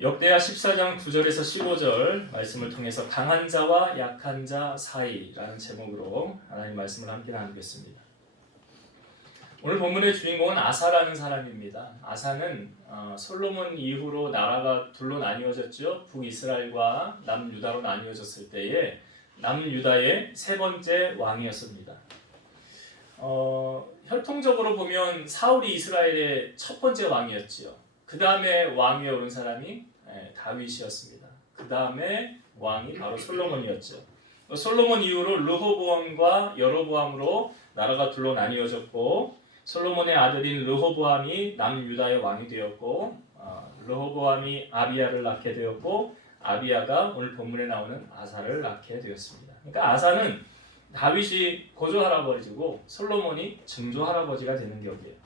역대하 14장 9절에서 15절 말씀을 통해서 강한 자와 약한 자 사이라는 제목으로 하나님 말씀을 함께 나누겠습니다. 오늘 본문의 주인공은 아사라는 사람입니다. 아사는 솔로몬 이후로 나라가 둘로 나뉘어졌죠. 북이스라엘과 남유다로 나뉘어졌을 때에 남유다의 세 번째 왕이었습니다. 혈통적으로 보면 사울이 이스라엘의 첫 번째 왕이었지요. 그 다음에 왕위에 오른 사람이 다윗이었습니다. 그 다음에 왕이 바로 솔로몬이었죠. 솔로몬 이후로 르호보암과 여로보암으로 나라가 둘로 나뉘어졌고, 솔로몬의 아들인 르호보암이 남유다의 왕이 되었고, 르호보암이 아비야를 낳게 되었고, 아비야가 오늘 본문에 나오는 아사를 낳게 되었습니다. 그러니까 아사는 다윗이 고조 할아버지고 솔로몬이 증조 할아버지가 되는 격이에요.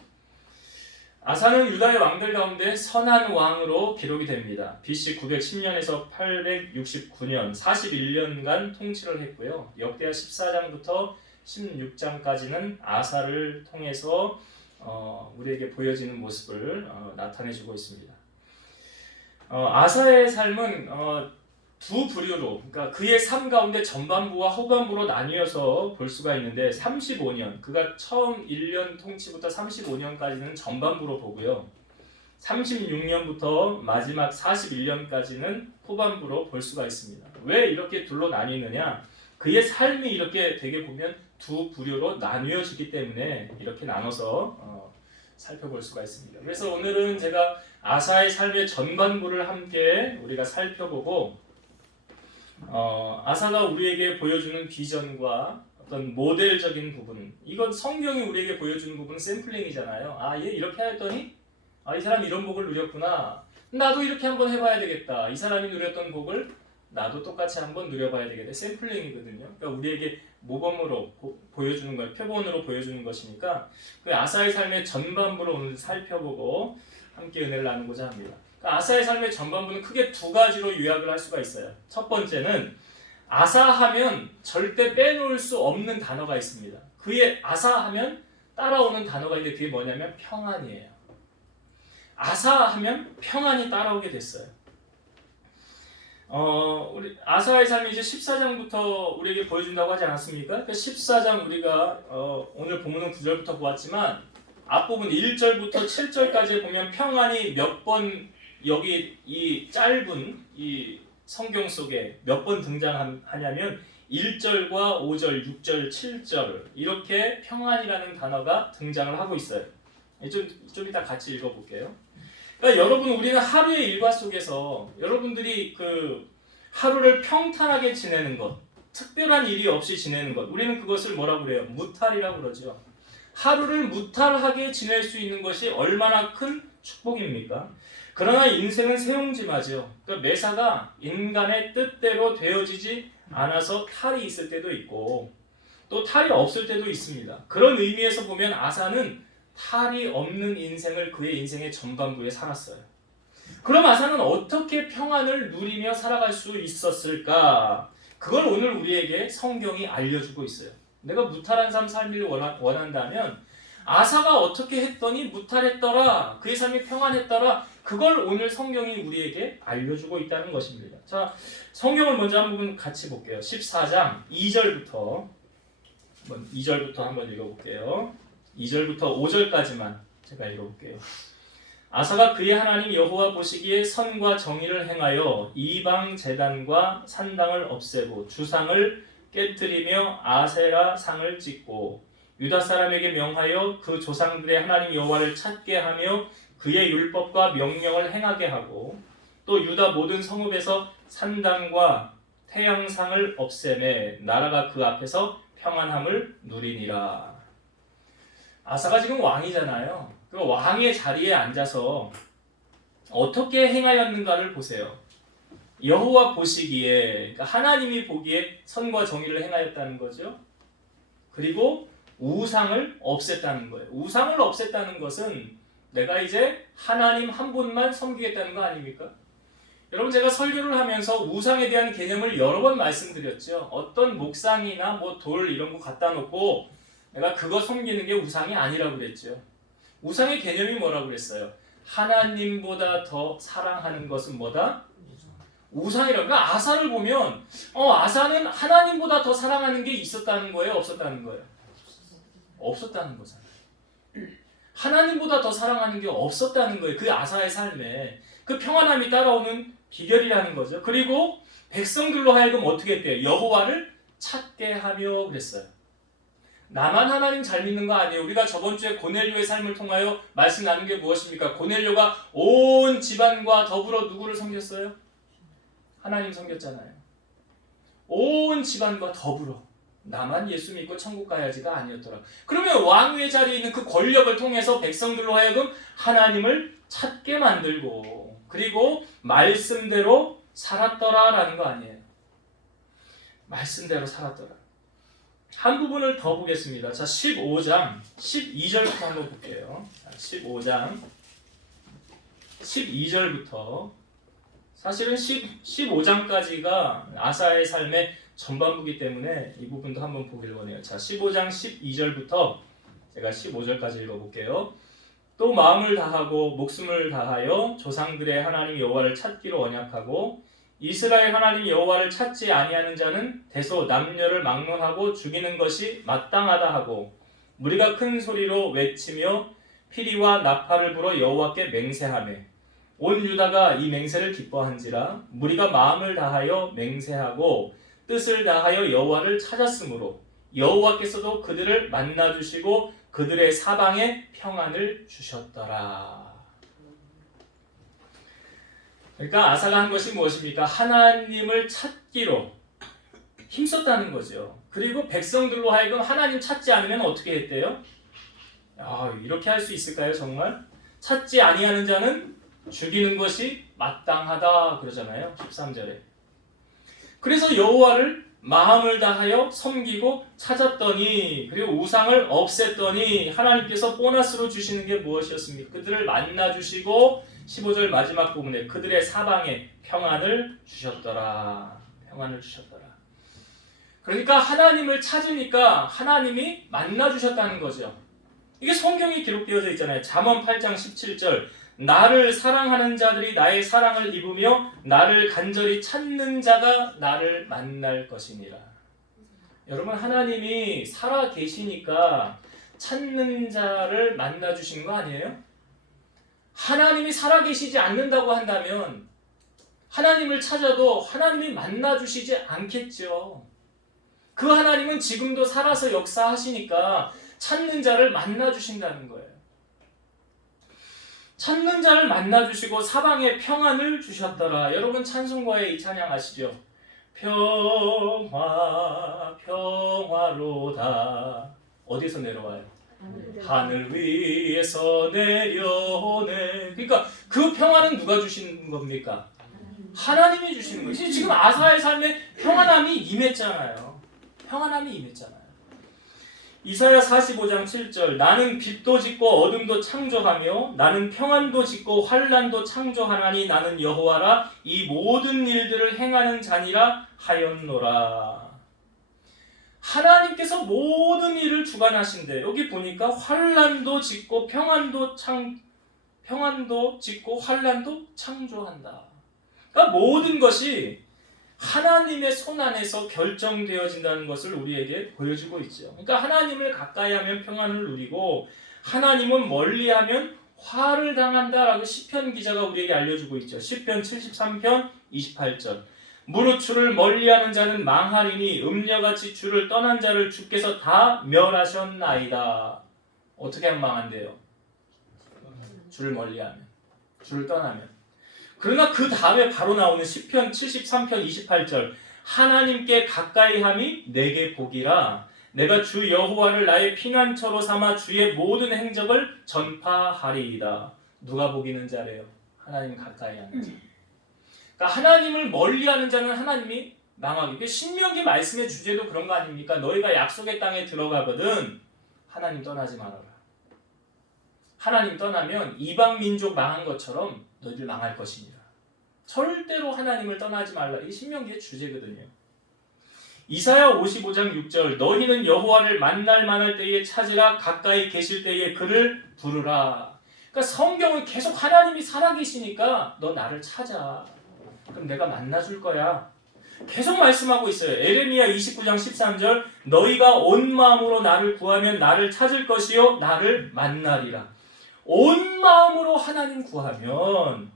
아사는 유다의 왕들 가운데 선한 왕으로 기록이 됩니다. BC 910년에서 869년 41년간 통치를 했고요. 역대하 14장부터 16장까지는 아사를 통해서 우리에게 보여지는 모습을 나타내주고 있습니다. 아사의 삶은 두 부류로, 그러니까 그의 삶 가운데 전반부와 후반부로 나뉘어서 볼 수가 있는데 35년, 그가 처음 1년 통치부터 35년까지는 전반부로 보고요. 36년부터 마지막 41년까지는 후반부로 볼 수가 있습니다. 왜 이렇게 둘로 나뉘느냐? 그의 삶이 이렇게 되게 보면 두 부류로 나뉘어지기 때문에 이렇게 나눠서 살펴볼 수가 있습니다. 그래서 오늘은 제가 아사의 삶의 전반부를 함께 우리가 살펴보고 아사가 우리에게 보여주는 비전과 어떤 모델적인 부분, 이건 성경이 우리에게 보여주는 부분은 샘플링이잖아요. 얘 이렇게 했더니 이 사람이 이런 복을 누렸구나, 나도 이렇게 한번 해봐야 되겠다, 이 사람이 누렸던 복을 나도 똑같이 한번 누려봐야 되겠다. 샘플링이거든요. 그러니까 우리에게 모범으로 보여주는 거예요. 표본으로 보여주는 것이니까 그 아사의 삶의 전반부를 오늘 살펴보고 함께 은혜를 나누고자 합니다. 아사의 삶의 전반부는 크게 두 가지로 요약을 할 수가 있어요. 첫 번째는 아사하면 절대 빼놓을 수 없는 단어가 있습니다. 그의 아사하면 따라오는 단어가 있는데 그게 뭐냐면 평안이에요. 아사하면 평안이 따라오게 됐어요. 우리 아사의 삶이 이제 14장부터 우리에게 보여준다고 하지 않았습니까? 14장 우리가 오늘 본문은 9절부터 보았지만 앞부분 1절부터 7절까지 보면 평안이 몇 번 여기 이 짧은 이 성경 속에 몇 번 등장하냐면 1절과 5절, 6절, 7절 이렇게 평안이라는 단어가 등장을 하고 있어요. 좀 이따 같이 읽어볼게요. 그러니까 여러분, 우리는 하루의 일과 속에서 여러분들이 그 하루를 평탄하게 지내는 것, 특별한 일이 없이 지내는 것, 우리는 그것을 뭐라고 그래요? 무탈이라고 그러죠. 하루를 무탈하게 지낼 수 있는 것이 얼마나 큰 축복입니까? 그러나 인생은 세옹지마죠. 그러니까 매사가 인간의 뜻대로 되어지지 않아서 탈이 있을 때도 있고 또 탈이 없을 때도 있습니다. 그런 의미에서 보면 아사는 탈이 없는 인생을 그의 인생의 전반부에 살았어요. 그럼 아사는 어떻게 평안을 누리며 살아갈 수 있었을까? 그걸 오늘 우리에게 성경이 알려주고 있어요. 내가 무탈한 삶 살기를 원한다면 아사가 어떻게 했더니 무탈했더라, 그의 삶이 평안했더라, 그걸 오늘 성경이 우리에게 알려주고 있다는 것입니다. 자, 성경을 먼저 한 부분 같이 볼게요. 14장 2절부터 한번 읽어볼게요. 2절부터 5절까지만 제가 읽어볼게요. 아사가 그의 하나님 여호와 보시기에 선과 정의를 행하여 이방 제단과 산당을 없애고 주상을 깨뜨리며 아세라 상을 찍고 유다 사람에게 명하여 그 조상들의 하나님 여호와를 찾게 하며 그의 율법과 명령을 행하게 하고 또 유다 모든 성읍에서 산당과 태양상을 없애매 나라가 그 앞에서 평안함을 누리니라. 아사가 지금 왕이잖아요. 그 왕의 자리에 앉아서 어떻게 행하였는가를 보세요. 여호와 보시기에, 그러니까 하나님이 보기에 선과 정의를 행하였다는 거죠. 그리고 우상을 없앴다는 거예요. 우상을 없앴다는 것은 내가 이제 하나님 한 분만 섬기겠다는 거 아닙니까? 여러분, 제가 설교를 하면서 우상에 대한 개념을 여러 번 말씀드렸죠. 어떤 목상이나 돌 이런 거 갖다 놓고 내가 그거 섬기는 게 우상이 아니라고 그랬죠. 우상의 개념이 뭐라고 그랬어요? 하나님보다 더 사랑하는 것은 뭐다? 우상이라고. 그러니까 아사를 보면 아사는 하나님보다 더 사랑하는 게 있었다는 거예요? 없었다는 거예요? 없었다는 거잖아요. 하나님보다 더 사랑하는 게 없었다는 거예요. 그 아사의 삶에. 그 평안함이 따라오는 비결이라는 거죠. 그리고 백성들로 하여금 어떻게 했대요? 여호와를 찾게 하며 그랬어요. 나만 하나님 잘 믿는 거 아니에요. 우리가 저번 주에 고넬료의 삶을 통하여 말씀 나눈 게 무엇입니까? 고넬료가 온 집안과 더불어 누구를 섬겼어요? 하나님 섬겼잖아요. 온 집안과 더불어. 나만 예수 믿고 천국 가야지가 아니었더라. 그러면 왕위의 자리에 있는 그 권력을 통해서 백성들로 하여금 하나님을 찾게 만들고 그리고 말씀대로 살았더라라는 거 아니에요. 말씀대로 살았더라. 한 부분을 더 보겠습니다. 자, 15장 12절부터 한번 볼게요. 자, 15장 12절부터 사실은 15장까지가 아사의 삶의 전반부이기 때문에 이 부분도 한번 보기를 원해요. 자, 15장 12절부터 제가 15절까지 읽어볼게요. 또 마음을 다하고 목숨을 다하여 조상들의 하나님 여호와를 찾기로 언약하고 이스라엘 하나님 여호와를 찾지 아니하는 자는 대소 남녀를 막론하고 죽이는 것이 마땅하다 하고 무리가 큰 소리로 외치며 피리와 나팔을 불어 여호와께 맹세하며 온 유다가 이 맹세를 기뻐한지라 무리가 마음을 다하여 맹세하고 뜻을 다하여 여호와를 찾았으므로 여호와께서도 그들을 만나주시고 그들의 사방에 평안을 주셨더라. 그러니까 아사가 한 것이 무엇입니까? 하나님을 찾기로 힘썼다는 거죠. 그리고 백성들로 하여금 하나님 찾지 않으면 어떻게 했대요? 이렇게 할 수 있을까요? 정말? 찾지 아니하는 자는 죽이는 것이 마땅하다 그러잖아요. 13절에. 그래서 여호와를 마음을 다하여 섬기고 찾았더니 그리고 우상을 없앴더니 하나님께서 보너스로 주시는 게 무엇이었습니까? 그들을 만나주시고 15절 마지막 부분에 그들의 사방에 평안을 주셨더라. 평안을 주셨더라. 그러니까 하나님을 찾으니까 하나님이 만나주셨다는 거죠. 이게 성경이 기록되어져 있잖아요. 잠언 8장 17절 나를 사랑하는 자들이 나의 사랑을 입으며 나를 간절히 찾는 자가 나를 만날 것이니라. 여러분 하나님이 살아 계시니까 찾는 자를 만나 주신 거 아니에요? 하나님이 살아 계시지 않는다고 한다면 하나님을 찾아도 하나님이 만나 주시지 않겠죠. 그 하나님은 지금도 살아서 역사하시니까 찾는 자를 만나 주신다는 거예요. 찾는 자를 만나주시고 사방에 평안을 주셨더라. 여러분 찬송가의 이 찬양 아시죠? 평화 평화로다. 어디서 내려와요? 하늘 위에서 내려오네. 그러니까 그 평화는 누가 주시는 겁니까? 하나님이 주시는 거예요. 지금 아사의 삶에 평안함이 임했잖아요. 평안함이 임했잖아요. 이사야 45장 7절 나는 빛도 짓고 어둠도 창조하며 나는 평안도 짓고 환난도 창조하나니 나는 여호와라 이 모든 일들을 행하는 자니라 하였노라. 하나님께서 모든 일을 주관하신대. 여기 보니까 환난도 짓고 평안도 짓고 환난도 창조한다. 그러니까 모든 것이 하나님의 손 안에서 결정되어진다는 것을 우리에게 보여주고 있죠. 그러니까 하나님을 가까이 하면 평안을 누리고 하나님은 멀리하면 화를 당한다라고 시편 기자가 우리에게 알려주고 있죠. 시편 73편 28절 무릇 주를 멀리하는 자는 망하리니 음녀같이 주를 떠난 자를 주께서 다 멸하셨나이다. 어떻게 하면 망한대요? 주를 멀리하면, 주를 떠나면. 그러나 그 다음에 바로 나오는 시편 73편 28절 하나님께 가까이함이 내게 복이라 내가 주 여호와를 나의 피난처로 삼아 주의 모든 행적을 전파하리이다. 누가 복이는 자래요? 하나님 가까이 하는 자. 그러니까 하나님을 멀리하는 자는 하나님이 망하게. 신명기 말씀의 주제도 그런 거 아닙니까? 너희가 약속의 땅에 들어가거든 하나님 떠나지 말아라. 하나님 떠나면 이방 민족 망한 것처럼 너희들 망할 것이니라. 절대로 하나님을 떠나지 말라. 이 신명기의 주제거든요. 이사야 55장 6절 너희는 여호와를 만날 만할 때에 찾으라 가까이 계실 때에 그를 부르라. 그러니까 성경은 계속 하나님이 살아계시니까 너 나를 찾아. 그럼 내가 만나줄 거야. 계속 말씀하고 있어요. 에레미야 29장 13절 너희가 온 마음으로 나를 구하면 나를 찾을 것이요 나를 만나리라. 온 마음으로 하나님 구하면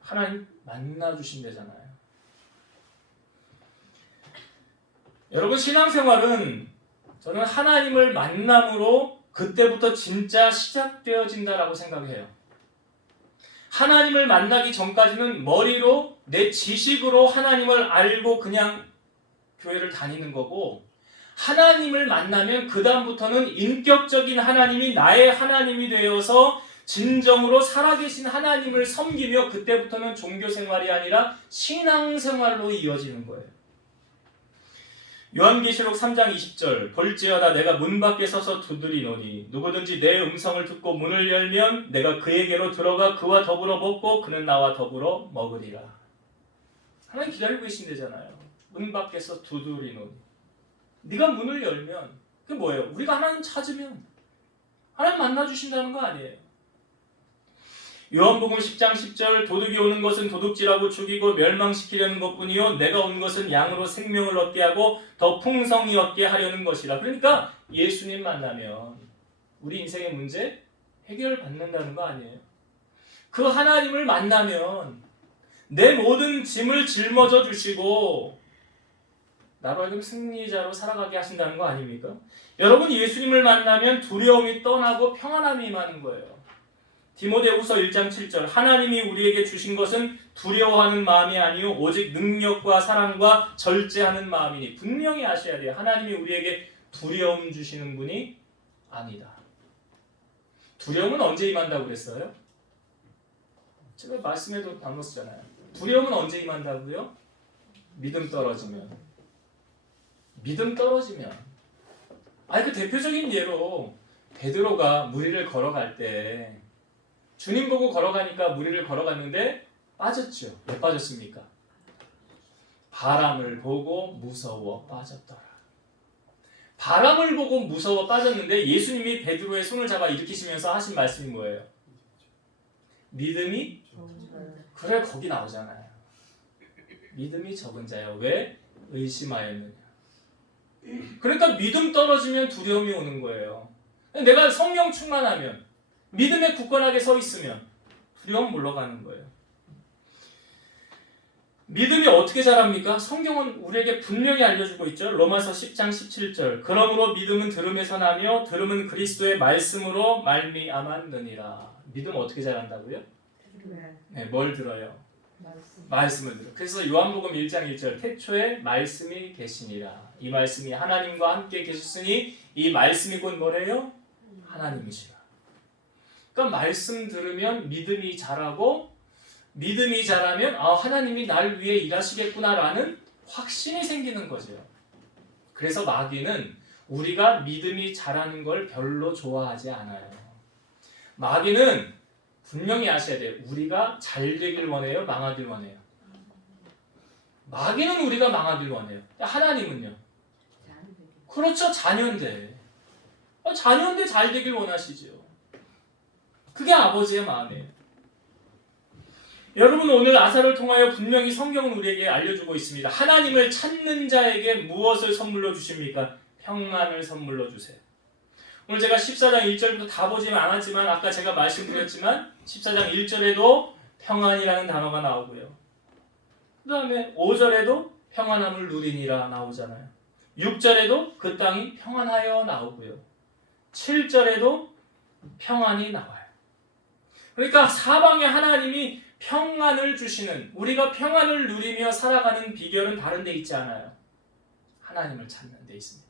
하나님 만나주신다잖아요. 여러분 신앙생활은 저는 하나님을 만남으로 그때부터 진짜 시작되어진다라고 생각해요. 하나님을 만나기 전까지는 머리로 내 지식으로 하나님을 알고 그냥 교회를 다니는 거고 하나님을 만나면 그 다음부터는 인격적인 하나님이 나의 하나님이 되어서 진정으로 살아계신 하나님을 섬기며 그때부터는 종교생활이 아니라 신앙생활로 이어지는 거예요. 요한계시록 3장 20절 볼지어다 내가 문 밖에 서서 두드리노니 누구든지 내 음성을 듣고 문을 열면 내가 그에게로 들어가 그와 더불어 먹고 그는 나와 더불어 먹으리라. 하나님 기다리고 계신대잖아요. 문 밖에서 두드리노니 네가 문을 열면 그게 뭐예요? 우리가 하나님 찾으면 하나님 만나주신다는 거 아니에요. 요한복음 10장 10절 도둑이 오는 것은 도둑질하고 죽이고 멸망시키려는 것뿐이요 내가 온 것은 양으로 생명을 얻게 하고 더 풍성히 얻게 하려는 것이라. 그러니까 예수님 만나면 우리 인생의 문제 해결받는다는 거 아니에요. 그 하나님을 만나면 내 모든 짐을 짊어져 주시고 나로 하여금 승리자로 살아가게 하신다는 거 아닙니까? 여러분 예수님을 만나면 두려움이 떠나고 평안함이 임하는 거예요. 디모데후서 1장 7절 하나님이 우리에게 주신 것은 두려워하는 마음이 아니요 오직 능력과 사랑과 절제하는 마음이니. 분명히 아셔야 돼요. 하나님이 우리에게 두려움 주시는 분이 아니다. 두려움은 언제 임한다고 그랬어요? 제가 말씀에도 담았잖아요. 두려움은 언제 임한다고요? 믿음 떨어지면. 믿음 떨어지면. 아니 그 대표적인 예로 베드로가 무리를 걸어갈 때 주님 보고 걸어가니까 무리를 걸어갔는데 빠졌죠. 왜 빠졌습니까? 바람을 보고 무서워 빠졌더라. 바람을 보고 무서워 빠졌는데 예수님이 베드로의 손을 잡아 일으키시면서 하신 말씀이 뭐예요? 믿음이? 그래 거기 나오잖아요. 믿음이 적은 자여 왜 의심하였느냐. 그러니까 믿음 떨어지면 두려움이 오는 거예요. 내가 성령 충만하면 믿음에 굳건하게 서 있으면 두려움 물러가는 거예요. 믿음이 어떻게 자랍니까? 성경은 우리에게 분명히 알려주고 있죠. 로마서 10장 17절 그러므로 믿음은 들음에서 나며 들음은 그리스도의 말씀으로 말미암았느니라. 믿음 어떻게 자란다고요? 네, 뭘 들어요? 말씀을 들어요. 그래서 요한복음 1장 1절 태초에 말씀이 계시니라. 이 말씀이 하나님과 함께 계셨으니 이 말씀이 곧 뭐래요? 하나님이시라. 그러니까 말씀 들으면 믿음이 자라고 믿음이 자라면 하나님이 날 위해 일하시겠구나라는 확신이 생기는 거죠. 그래서 마귀는 우리가 믿음이 자라는 걸 별로 좋아하지 않아요. 마귀는 분명히 아셔야 돼요. 우리가 잘 되길 원해요? 망하길 원해요? 마귀는 우리가 망하길 원해요. 하나님은요? 그렇죠. 자녀인데. 자녀인데 잘 되길 원하시죠. 그게 아버지의 마음이에요. 여러분 오늘 아사를 통하여 분명히 성경은 우리에게 알려주고 있습니다. 하나님을 찾는 자에게 무엇을 선물로 주십니까? 평안을 선물로 주세요. 오늘 제가 14장 1절부터 다 보지는 않았지만 아까 제가 말씀드렸지만 14장 1절에도 평안이라는 단어가 나오고요. 그 다음에 5절에도 평안함을 누리니라 나오잖아요. 6절에도 그 땅이 평안하여 나오고요. 7절에도 평안이 나와요. 그러니까 사방에 하나님이 평안을 주시는, 우리가 평안을 누리며 살아가는 비결은 다른 데 있지 않아요. 하나님을 찾는 데 있습니다.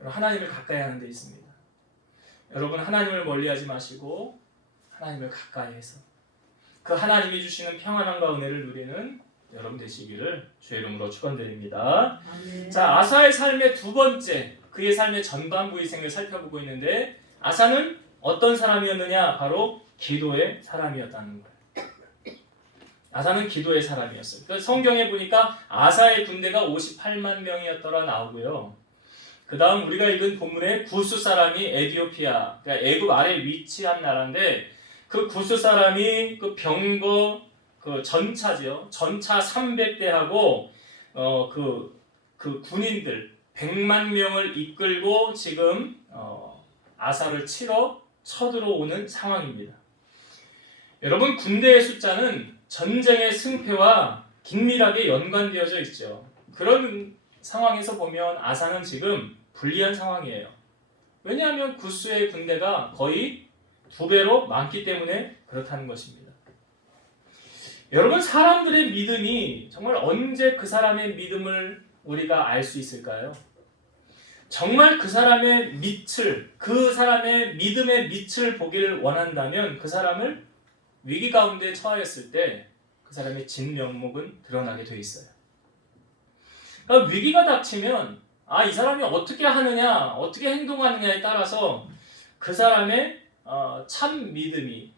하나님을 가까이 하는 데 있습니다. 여러분 하나님을 멀리하지 마시고 하나님을 가까이 해서 그 하나님이 주시는 평안함과 은혜를 누리는 여러분 되시기를 주의 이름으로 축원드립니다. 자, 아사의 삶의 두 번째, 그의 삶의 전반부 인생을 살펴보고 있는데 아사는 어떤 사람이었느냐? 바로 기도의 사람이었다는 거예요. 아사는 기도의 사람이었어요. 그래서 성경에 보니까 아사의 군대가 58만 명이었더라 나오고요. 그 다음 우리가 읽은 본문에 구스 사람이 에디오피아, 그러니까 애굽 아래 위치한 나라인데 그 구스 사람이 그 병거 그 전차죠. 전차 300대하고 그 군인들 100만 명을 이끌고 지금 아사를 치러 쳐들어오는 상황입니다. 여러분, 군대의 숫자는 전쟁의 승패와 긴밀하게 연관되어져 있죠. 그런 상황에서 보면 아사는 지금 불리한 상황이에요. 왜냐하면 구스의 군대가 거의 2배로 많기 때문에 그렇다는 것입니다. 여러분, 사람들의 믿음이 정말 언제 그 사람의 믿음을 우리가 알 수 있을까요? 정말 그 사람의 밑을, 그 사람의 믿음의 밑을 보기를 원한다면 그 사람을 위기 가운데 처하였을 때 그 사람의 진면목은 드러나게 돼 있어요. 그러니까 위기가 닥치면 이 사람이 어떻게 하느냐, 어떻게 행동하느냐에 따라서 그 사람의 참 믿음이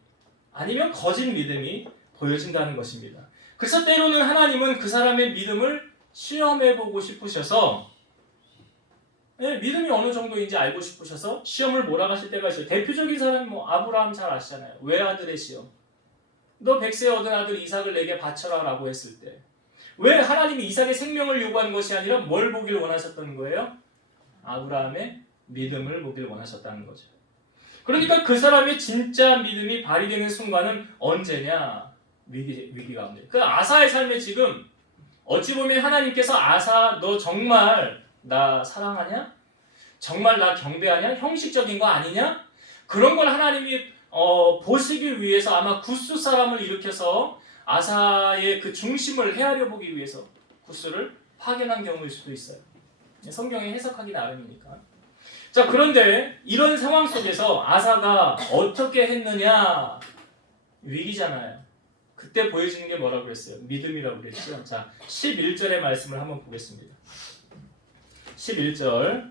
아니면 거짓 믿음이 보여진다는 것입니다. 그래서 때로는 하나님은 그 사람의 믿음을 시험해보고 싶으셔서 믿음이 어느 정도인지 알고 싶으셔서 시험을 몰아가실 때가 있어요. 대표적인 사람이 아브라함 잘 아시잖아요. 외아들의 시험. 너 100세 얻은 아들 이삭을 내게 바쳐라 라고 했을 때 왜 하나님이 이삭의 생명을 요구한 것이 아니라 뭘 보길 원하셨던 거예요? 아브라함의 믿음을 보길 원하셨다는 거죠. 그러니까 그 사람의 진짜 믿음이 발휘되는 순간은 언제냐? 위기 가운데. 그 아사의 삶에 지금 어찌 보면 하나님께서 아사 너 정말 나 사랑하냐? 정말 나 경배하냐? 형식적인 거 아니냐? 그런 걸 하나님이 보시기 위해서 아마 구스 사람을 일으켜서 아사의 그 중심을 헤아려 보기 위해서 구스를 파견한 경우일 수도 있어요. 성경에 해석하기 나름이니까. 자, 그런데 이런 상황 속에서 아사가 어떻게 했느냐? 위기잖아요. 그때 보여지는 게 뭐라고 그랬어요? 믿음이라고 그랬죠. 자, 11절의 말씀을 한번 보겠습니다. 11절.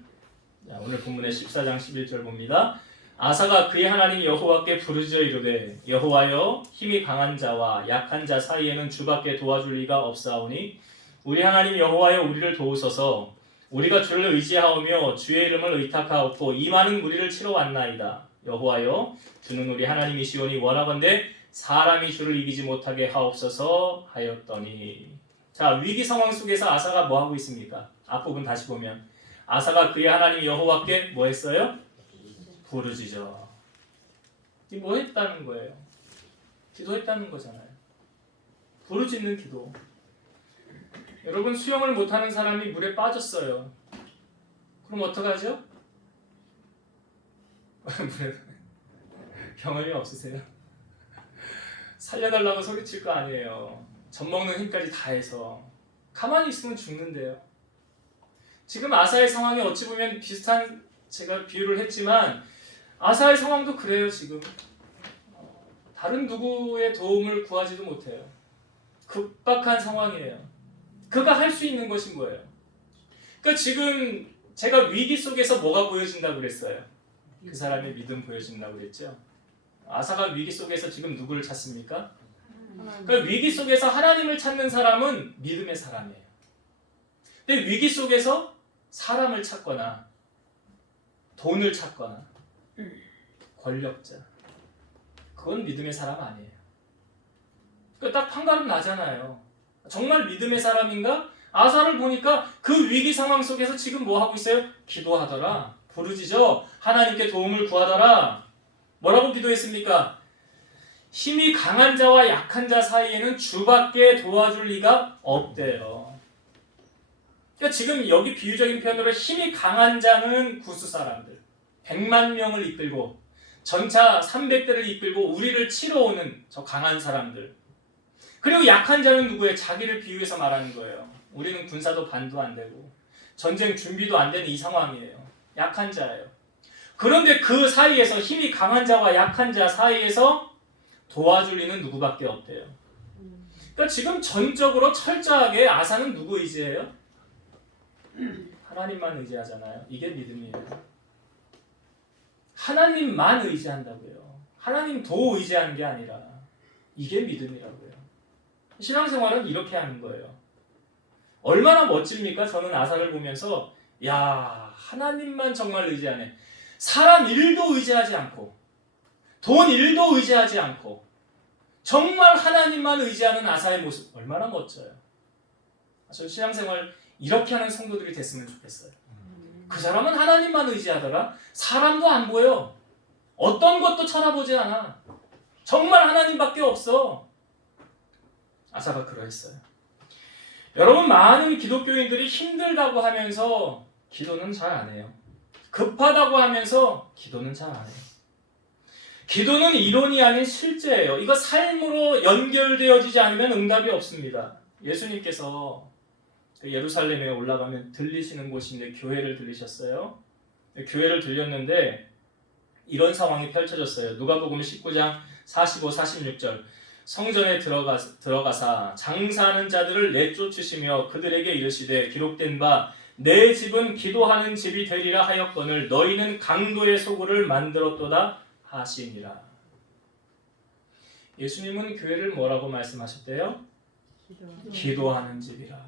자, 오늘 본문의 14장 11절 봅니다. 아사가 그의 하나님 여호와께 부르짖어 이르되 여호와여 힘이 강한 자와 약한 자 사이에는 주밖에 도와줄 리가 없사오니 우리 하나님 여호와여 우리를 도우소서. 우리가 주를 의지하오며 주의 이름을 의탁하옵고 이 많은 무리를 치러 왔나이다. 여호와여 주는 우리 하나님이시오니 원하건대 사람이 주를 이기지 못하게 하옵소서 하였더니. 자, 위기 상황 속에서 아사가 뭐 하고 있습니까? 앞부분 다시 보면 아사가 그의 하나님 여호와께 뭐 했어요? 부르짖어. 이 뭐 했다는 거예요? 기도했다는 거잖아요. 부르짖는 기도. 여러분, 수영을 못하는 사람이 물에 빠졌어요. 그럼 어떡하죠? 경험이 없으세요? 살려달라고 소리칠 거 아니에요. 젖먹는 힘까지 다 해서. 가만히 있으면 죽는데요. 지금 아사의 상황이 어찌 보면 비슷한, 제가 비유를 했지만 아사의 상황도 그래요. 지금 다른 누구의 도움을 구하지도 못해요. 급박한 상황이에요. 그가 할 수 있는 것이 뭐예요? 그러니까 지금 제가 위기 속에서 뭐가 보여진다고 그랬어요? 그 사람의 믿음 보여진다고 그랬죠. 아사가 위기 속에서 지금 누구를 찾습니까? 그러니까 위기 속에서 하나님을 찾는 사람은 믿음의 사람이에요. 근데 위기 속에서 사람을 찾거나 돈을 찾거나 권력자, 그건 믿음의 사람 아니에요. 그러니까 딱 판가름 나잖아요. 정말 믿음의 사람인가? 아사를 보니까 그 위기 상황 속에서 지금 뭐 하고 있어요? 기도하더라. 부르짖어 하나님께 도움을 구하더라. 뭐라고 기도했습니까? 힘이 강한 자와 약한 자 사이에는 주밖에 도와줄 리가 없대요. 그러니까 지금 여기 비유적인 표현으로 힘이 강한 자는 구스 사람들 100만 명을 이끌고 전차 300대를 이끌고 우리를 치러 오는 저 강한 사람들. 그리고 약한 자는 누구예요? 자기를 비유해서 말하는 거예요. 우리는 군사도 반도 안 되고 전쟁 준비도 안 되는 이 상황이에요. 약한 자예요. 그런데 그 사이에서 힘이 강한 자와 약한 자 사이에서 도와줄 리는 누구밖에 없대요. 그러니까 지금 전적으로 철저하게 아사는 누구 의지해요? 하나님만 의지하잖아요. 이게 믿음이에요. 하나님만 의지한다고요. 하나님 도 의지하는 게 아니라 이게 믿음이라고요. 신앙생활은 이렇게 하는 거예요. 얼마나 멋집니까? 저는 아사를 보면서 야, 하나님만 정말 의지하네. 사람 일도 의지하지 않고 돈 일도 의지하지 않고 정말 하나님만 의지하는 아사의 모습 얼마나 멋져요. 저 신앙생활 이렇게 하는 성도들이 됐으면 좋겠어요. 그 사람은 하나님만 의지하더라. 사람도 안 보여. 어떤 것도 쳐다보지 않아. 정말 하나님밖에 없어. 아사가 그러했어요. 여러분, 많은 기독교인들이 힘들다고 하면서 기도는 잘 안 해요. 급하다고 하면서 기도는 잘 안 해요. 기도는 이론이 아닌 실제예요. 이거 삶으로 연결되어지지 않으면 응답이 없습니다. 예수님께서 예루살렘에 올라가면 들리시는 곳인데 교회를 들리셨어요. 교회를 들렸는데 이런 상황이 펼쳐졌어요. 누가복음 19장 45, 46절. 성전에 들어가사 장사하는 자들을 내쫓으시며 그들에게 이르시되 기록된 바 내 집은 기도하는 집이 되리라 하였거늘 너희는 강도의 소굴을 만들었도다 하시니라. 예수님은 교회를 뭐라고 말씀하셨대요? 기도하는 집이라.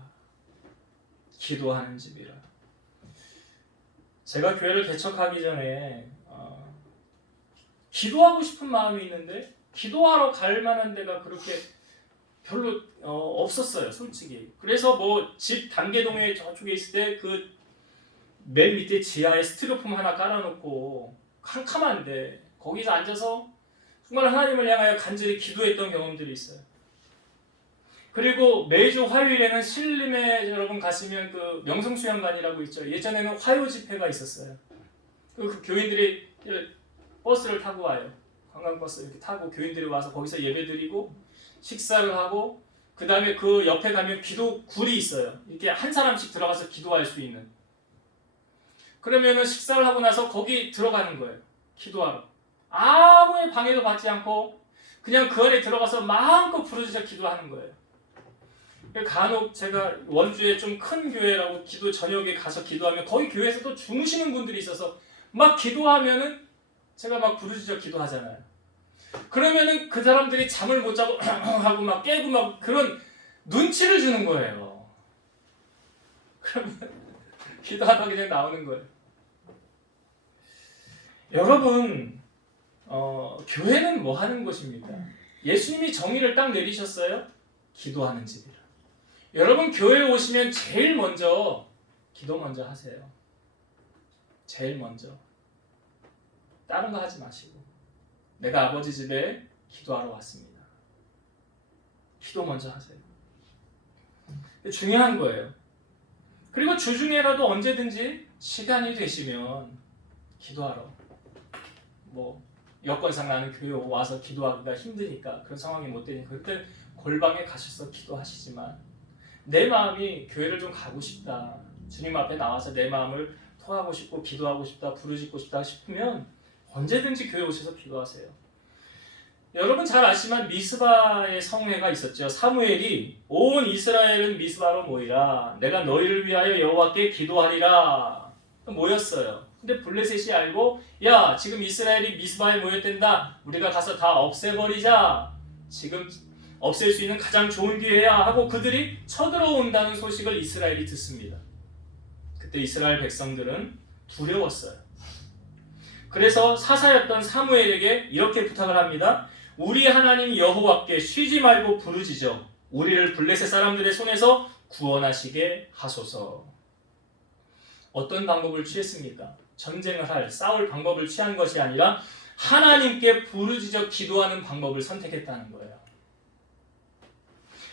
기도하는 집이라. 제가 교회를 개척하기 전에 기도하고 싶은 마음이 있는데 기도하러 갈 만한 데가 그렇게 별로 없었어요, 솔직히. 그래서 뭐 집 단계동에 저쪽에 있을 때 그 맨 밑에 지하에 스티로폼 하나 깔아놓고 캄캄한데 거기서 앉아서 정말 하나님을 향하여 간절히 기도했던 경험들이 있어요. 그리고 매주 화요일에는 신림에 여러분 가시면 그 명성수양관이라고 있죠. 예전에는 화요 집회가 있었어요. 그 교인들이 버스를 타고 와요. 관광버스 이렇게 타고 교인들이 와서 거기서 예배드리고 식사를 하고 그 다음에 그 옆에 가면 기도 굴이 있어요. 이렇게 한 사람씩 들어가서 기도할 수 있는. 그러면은 식사를 하고 나서 거기 들어가는 거예요. 기도하러. 아무의 방해도 받지 않고 그냥 그 안에 들어가서 마음껏 부르짖어 기도하는 거예요. 간혹 제가 원주에 좀 큰 교회라고 기도 저녁에 가서 기도하면 거기 교회에서 또 주무시는 분들이 있어서 막 기도하면은 제가 막 부르짖어 기도하잖아요. 그러면은 그 사람들이 잠을 못 자고 하고 막 깨고 막 그런 눈치를 주는 거예요. 그러면 기도하다 그냥 나오는 거예요. 여러분, 교회는 뭐 하는 곳입니까? 예수님이 정의를 딱 내리셨어요. 기도하는 집이라. 여러분 교회에 오시면 제일 먼저 기도 먼저 하세요. 제일 먼저. 다른 거 하지 마시고. 내가 아버지 집에 기도하러 왔습니다. 기도 먼저 하세요. 중요한 거예요. 그리고 주중에라도 언제든지 시간이 되시면 기도하러. 뭐 여건상 나는 교회 와서 기도하기가 힘드니까 그런 상황이 못 되니까 그때 골방에 가셔서 기도하시지만 내 마음이 교회를 좀 가고 싶다. 주님 앞에 나와서 내 마음을 토하고 싶고 기도하고 싶다. 부르짖고 싶다 싶으면 언제든지 교회 오셔서 기도하세요. 여러분 잘 아시지만 미스바의 성회가 있었죠. 사무엘이 온 이스라엘은 미스바로 모이라. 내가 너희를 위하여 여호와께 기도하리라. 모였어요. 근데 블레셋이 알고 야 지금 이스라엘이 미스바에 모였댄다. 우리가 가서 다 없애버리자. 지금 없앨 수 있는 가장 좋은 기회야 하고 그들이 쳐들어온다는 소식을 이스라엘이 듣습니다. 그때 이스라엘 백성들은 두려웠어요. 그래서 사사였던 사무엘에게 이렇게 부탁을 합니다. 우리 하나님 여호와께 쉬지 말고 부르짖어 우리를 블레셋 사람들의 손에서 구원하시게 하소서. 어떤 방법을 취했습니까? 전쟁을 할 싸울 방법을 취한 것이 아니라 하나님께 부르짖어 기도하는 방법을 선택했다는 거예요.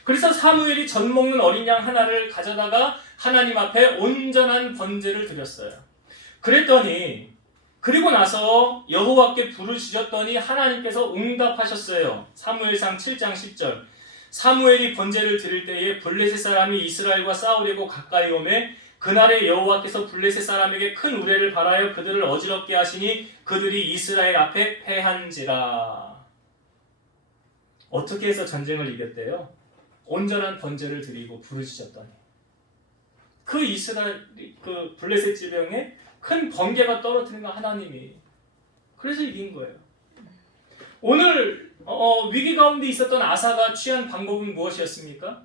그래서 사무엘이 젖 먹는 어린 양 하나를 가져다가 하나님 앞에 온전한 번제를 드렸어요. 그랬더니 그리고 나서 여호와께 부르짖었더니 하나님께서 응답하셨어요. 사무엘상 7장 10절. 사무엘이 번제를 드릴 때에 블레셋 사람이 이스라엘과 싸우려고 가까이 오매 그날에 여호와께서 블레셋 사람에게 큰 우레를 발하여 그들을 어지럽게 하시니 그들이 이스라엘 앞에 패한지라. 어떻게 해서 전쟁을 이겼대요? 온전한 번제를 드리고 부르짖었더니 그 이스라엘 그 블레셋 지병에 큰 번개가 떨어뜨린 거 하나님이. 그래서 이긴 거예요. 오늘 위기 가운데 있었던 아사가 취한 방법은 무엇이었습니까?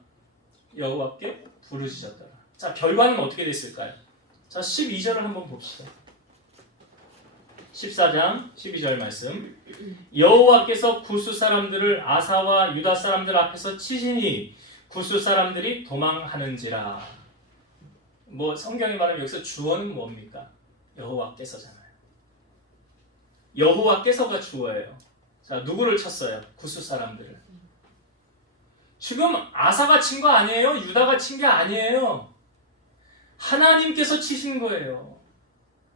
여호와께 부르짖었더라. 자, 결과는 어떻게 됐을까요? 자, 12절을 한번 봅시다. 14장 12절 말씀. 여호와께서 구스 사람들을 아사와 유다 사람들 앞에서 치시니 구스 사람들이 도망하는지라. 뭐 성경에 말하면 여기서 주어는 뭡니까? 여호와께서잖아요. 여호와께서가 주어예요. 자, 누구를 쳤어요? 구스 사람들을. 지금 아사가 친 거 아니에요? 유다가 친 게 아니에요. 하나님께서 치신 거예요.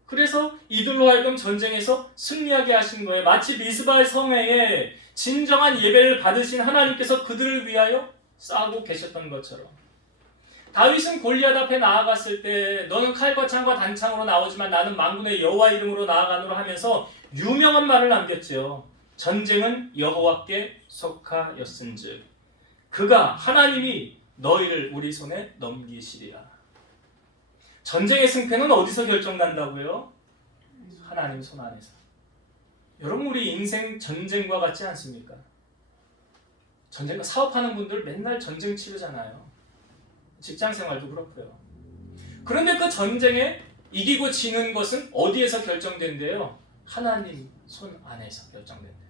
그래서 이들로 하여금 전쟁에서 승리하게 하신 거예요. 마치 미스바의 성회에 진정한 예배를 받으신 하나님께서 그들을 위하여 싸우고 계셨던 것처럼. 다윗은 골리앗 앞에 나아갔을 때 너는 칼과 창과 단창으로 나오지만 나는 만군의 여호와 이름으로 나아가노라 하면서 유명한 말을 남겼죠. 전쟁은 여호와께 속하였은즉 그가 하나님이 너희를 우리 손에 넘기시리라. 전쟁의 승패는 어디서 결정난다고요? 하나님 손 안에서. 여러분, 우리 인생 전쟁과 같지 않습니까? 전쟁과 사업하는 분들 맨날 전쟁 치르잖아요. 직장생활도 그렇고요. 그런데 그 전쟁에 이기고 지는 것은 어디에서 결정된대요? 하나님 손 안에서 결정된대요.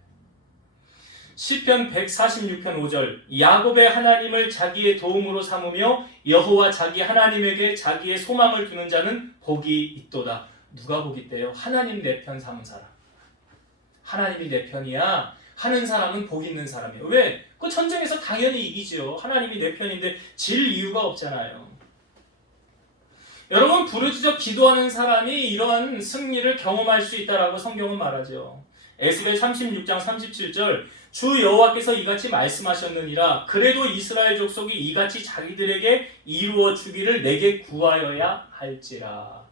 시편 146편 5절. 야곱의 하나님을 자기의 도움으로 삼으며 여호와 자기 하나님에게 자기의 소망을 두는 자는 복이 있도다. 누가 복이 있대요? 하나님 내 편 삼은 사람. 하나님이 내 편이야 하는 사람은 복 있는 사람이에요. 왜? 그 전쟁에서 당연히 이기죠. 하나님이 내 편인데 질 이유가 없잖아요. 여러분, 부르짖어 기도하는 사람이 이런 승리를 경험할 수 있다라고 성경은 말하죠. 에스겔 36장 37절. 주 여호와께서 이같이 말씀하셨느니라. 그래도 이스라엘 족속이 이같이 자기들에게 이루어 주기를 내게 구하여야 할지라.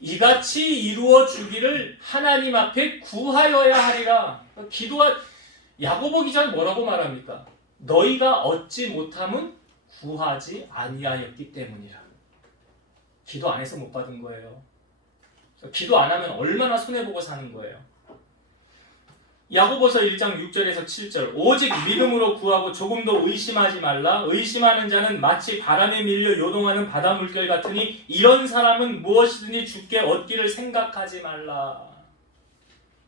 이같이 이루어 주기를 하나님 앞에 구하여야 하리라. 야고보 기자는 뭐라고 말합니까? 너희가 얻지 못함은 구하지 아니하였기 때문이라. 기도 안 해서 못 받은 거예요. 기도 안 하면 얼마나 손해보고 사는 거예요. 야고보서 1장 6절에서 7절. 오직 믿음으로 구하고 조금도 의심하지 말라. 의심하는 자는 마치 바람에 밀려 요동하는 바다 물결 같으니 이런 사람은 무엇이든지 주께 얻기를 생각하지 말라.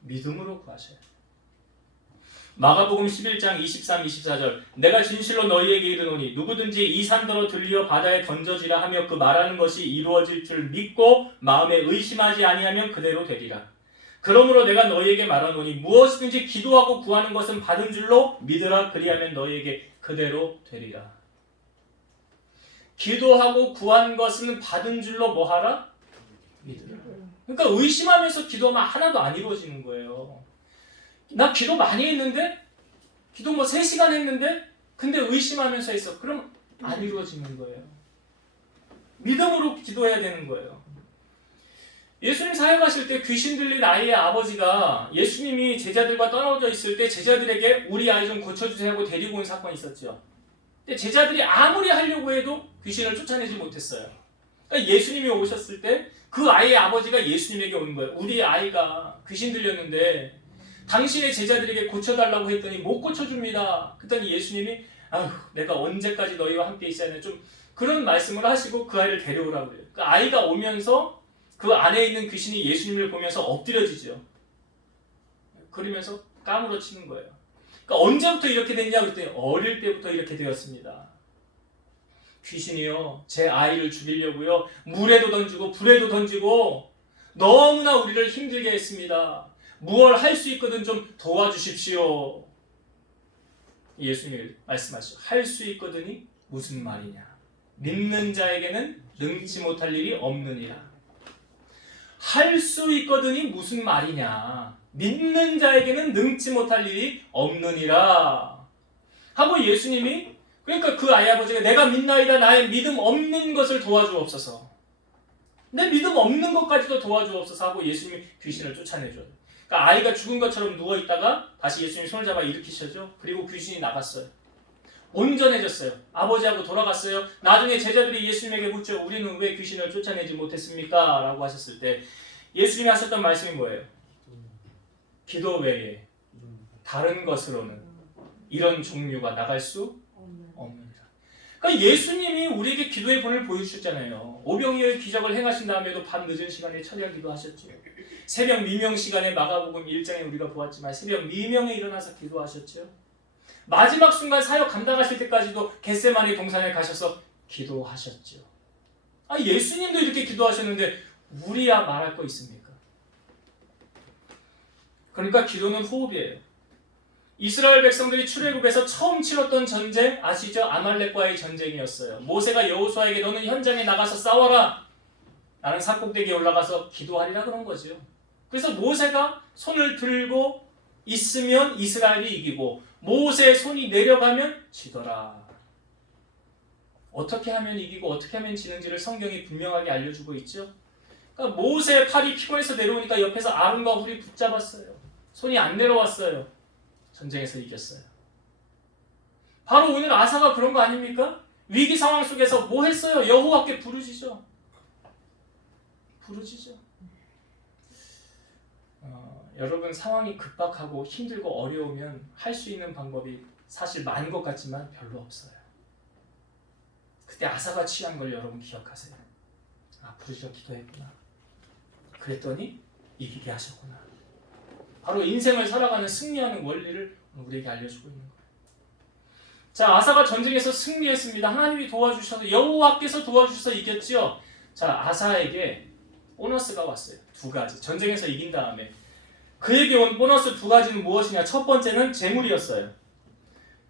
믿음으로 구하셔야 해요. 마가복음 11장 23, 24절. 내가 진실로 너희에게 이르노니 누구든지 이 산더러 들리어 바다에 던져지라 하며 그 말하는 것이 이루어질 줄 믿고 마음에 의심하지 아니하면 그대로 되리라. 그러므로 내가 너희에게 말하노니 무엇이든지 기도하고 구하는 것은 받은 줄로 믿으라. 그리하면 너희에게 그대로 되리라. 기도하고 구한 것은 받은 줄로 뭐하라? 믿으라. 그러니까 의심하면서 기도하면 하나도 안 이루어지는 거예요. 나 기도 많이 했는데? 기도 3시간 했는데? 근데 의심하면서 했어. 그럼 안 이루어지는 거예요. 믿음으로 기도해야 되는 거예요. 예수님 사역하실 때 귀신 들린 아이의 아버지가 예수님이 제자들과 떠나져 있을 때 제자들에게 우리 아이 좀 고쳐주세요 하고 데리고 온 사건이 있었죠. 근데 제자들이 아무리 하려고 해도 귀신을 쫓아내지 못했어요. 그러니까 예수님이 오셨을 때 그 아이의 아버지가 예수님에게 오는 거예요. 우리 아이가 귀신 들렸는데 당신의 제자들에게 고쳐달라고 했더니 못 고쳐줍니다. 그랬더니 예수님이 아휴, 내가 언제까지 너희와 함께 있어야 하냐, 좀 그런 말씀을 하시고 그 아이를 데려오라고 그래요. 그 아이가 오면서 그 안에 있는 귀신이 예수님을 보면서 엎드려지죠. 그러면서 까무러치는 거예요. 그러니까 언제부터 이렇게 됐냐 그랬더니 어릴 때부터 이렇게 되었습니다. 귀신이요, 제 아이를 죽이려고요, 물에도 던지고 불에도 던지고 너무나 우리를 힘들게 했습니다. 무얼 할 수 있거든 좀 도와주십시오. 예수님이 말씀하시죠. 할 수 있거든이 무슨 말이냐? 믿는 자에게는 능치 못할 일이 없느니라. 할 수 있거든이 무슨 말이냐? 믿는 자에게는 능치 못할 일이 없느니라. 하고 예수님이, 그러니까 그 아이 아버지가 내가 믿나이다 나의 믿음 없는 것을 도와주옵소서. 내 믿음 없는 것까지도 도와주옵소서 하고 예수님이 귀신을 쫓아내줘요. 그러니까 아이가 죽은 것처럼 누워있다가 다시 예수님이 손을 잡아 일으키셨죠. 그리고 귀신이 나갔어요. 온전해졌어요. 아버지하고 돌아갔어요. 나중에 제자들이 예수님에게 묻죠. 우리는 왜 귀신을 쫓아내지 못했습니까? 라고 하셨을 때 예수님이 하셨던 말씀이 뭐예요? 기도 외에 다른 것으로는 이런 종류가 나갈 수 없느니라. 그러니까 예수님이 우리에게 기도의 본을 보여주셨잖아요. 오병이어의 기적을 행하신 다음에도 밤 늦은 시간에 철야 기도하셨죠. 새벽 미명 시간에 마가복음 1장에 우리가 보았지만 새벽 미명에 일어나서 기도하셨죠. 마지막 순간 사역 감당하실 때까지도 겟세마네 동산에 가셔서 기도하셨죠. 예수님도 이렇게 기도하셨는데 우리야 말할 거 있습니까? 그러니까 기도는 호흡이에요. 이스라엘 백성들이 출애굽에서 처음 치렀던 전쟁 아시죠? 아말렉과의 전쟁이었어요. 모세가 여호수아에게 너는 현장에 나가서 싸워라. 나는 산꼭대기에 올라가서 기도하리라 그런 거죠. 그래서 모세가 손을 들고 있으면 이스라엘이 이기고 모세의 손이 내려가면 지더라. 어떻게 하면 이기고 어떻게 하면 지는지를 성경이 분명하게 알려주고 있죠. 그러니까 모세의 팔이 피곤해서 내려오니까 옆에서 아론과 훌이 붙잡았어요. 손이 안 내려왔어요. 전쟁에서 이겼어요. 바로 오늘 아사가 그런 거 아닙니까? 위기 상황 속에서 뭐 했어요? 여호와께 부르짖죠. 여러분 상황이 급박하고 힘들고 어려우면 할 수 있는 방법이 사실 많은 것 같지만 별로 없어요. 그때 아사가 취한 걸 여러분 기억하세요. 부르짖어 기도했구나. 그랬더니 이기게 하셨구나. 바로 인생을 살아가는 승리하는 원리를 우리에게 알려주고 있는 거예요. 자, 아사가 전쟁에서 승리했습니다. 하나님이 도와주셔서 여호와께서 도와주셔서 이겼죠. 자, 아사에게 보너스가 왔어요. 2가지. 전쟁에서 이긴 다음에 그에게 온 보너스 2가지는 무엇이냐? 첫 번째는 재물이었어요.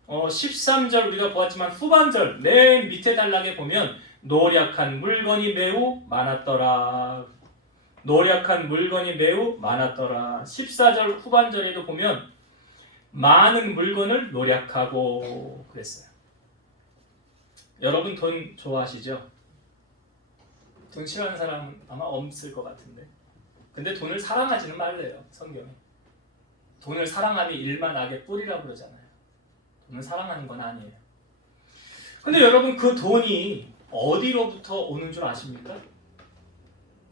13절 우리가 보았지만 후반절 맨 밑에 단락에 보면 노력한 물건이 매우 많았더라. 노력한 물건이 매우 많았더라. 14절 후반절에도 보면 많은 물건을 노력하고 그랬어요. 여러분 돈 좋아하시죠? 돈 싫어하는 사람은 아마 없을 것 같은데. 근데 돈을 사랑하지는 말래요, 성경에. 돈을 사랑하면 일만 악의 뿌리라고 그러잖아요. 돈을 사랑하는 건 아니에요. 근데 여러분 그 돈이 어디로부터 오는 줄 아십니까?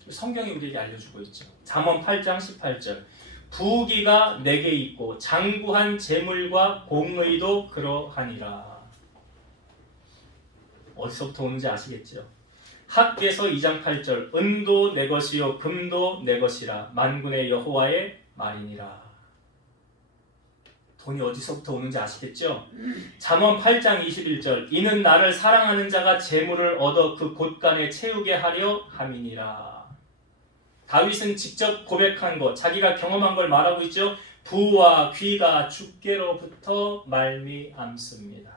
성경이 우리에게 알려주고 있죠. 잠언 8장 18절 부귀가 내게 있고 장구한 재물과 공의도 그러하니라. 어디서부터 오는지 아시겠죠? 학개서 2장 8절 은도 내 것이요 금도 내 것이라 만군의 여호와의 말이니라. 돈이 어디서부터 오는지 아시겠죠? 잠언 8장 21절 이는 나를 사랑하는 자가 재물을 얻어 그 곳간에 채우게 하려 함이니라. 다윗은 직접 고백한 것, 자기가 경험한 걸 말하고 있죠. 부와 귀가 주께로부터 말미암습니다.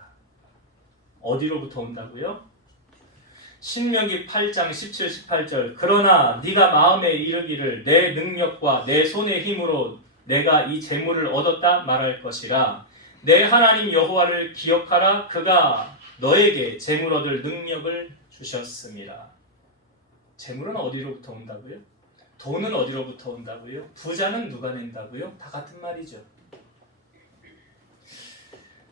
어디로부터 온다고요? 신명기 8장 17, 18절 그러나 네가 마음에 이르기를 내 능력과 내 손의 힘으로 내가 이 재물을 얻었다 말할 것이라. 내 하나님 여호와를 기억하라. 그가 너에게 재물 얻을 능력을 주셨습니다. 재물은 어디로부터 온다고요? 돈은 어디로부터 온다고요? 부자는 누가 낸다고요? 다 같은 말이죠.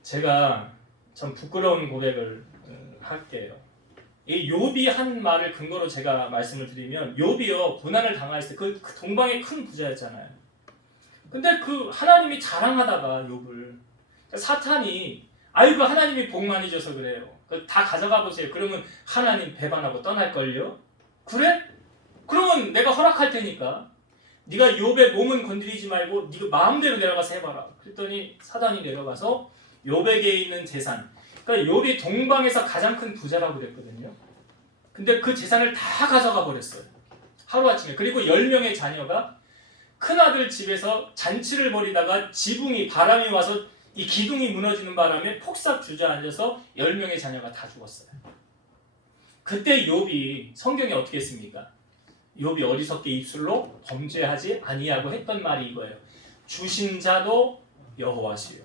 제가 좀 부끄러운 고백을 할게요. 이 욥이 한 말을 근거로 제가 말씀을 드리면 욥이요 고난을 당했을 때 그 동방의 큰 부자였잖아요. 근데 그 하나님이 자랑하다가 욥을 사탄이 아이고 하나님이 복 많이 줘서 그래요. 다 가져가 보세요. 그러면 하나님 배반하고 떠날걸요? 그래? 그러면 내가 허락할 테니까 네가 욥의 몸은 건드리지 말고 네가 마음대로 내려가서 해봐라. 그랬더니 사단이 내려가서 욥에게 있는 재산, 그러니까 욥이 동방에서 가장 큰 부자라고 그랬거든요. 근데 그 재산을 다 가져가 버렸어요. 하루아침에. 그리고 10명의 자녀가 큰아들 집에서 잔치를 벌이다가 지붕이 바람이 와서 이 기둥이 무너지는 바람에 폭삭 주저앉아서 10명의 자녀가 다 죽었어요. 그때 욥이 성경에 어떻게 했습니까? 욥이 어리석게 입술로 범죄하지 아니하고 했던 말이 이거예요. 주신 자도 여호와시요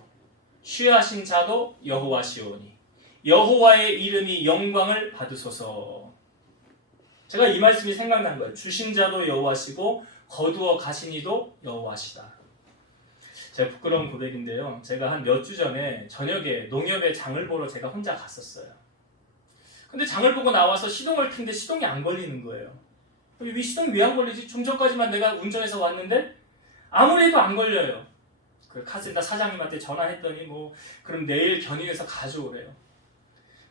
취하신 자도 여호와시오니 여호와의 이름이 영광을 받으소서. 제가 이 말씀이 생각난 거예요. 주신 자도 여호와시고 거두어 가신 이도 여호와시다. 제가 부끄러운 고백인데요. 제가 한 몇 주 전에 저녁에 농협에 장을 보러 제가 혼자 갔었어요. 근데 장을 보고 나와서 시동을 켰는데 시동이 안 걸리는 거예요. 이 시동이 왜 안 걸리지? 좀 전까지만 내가 운전해서 왔는데 아무리 해도 안 걸려요. 그 카센터 사장님한테 전화했더니 그럼 내일 견인해서 가져오래요.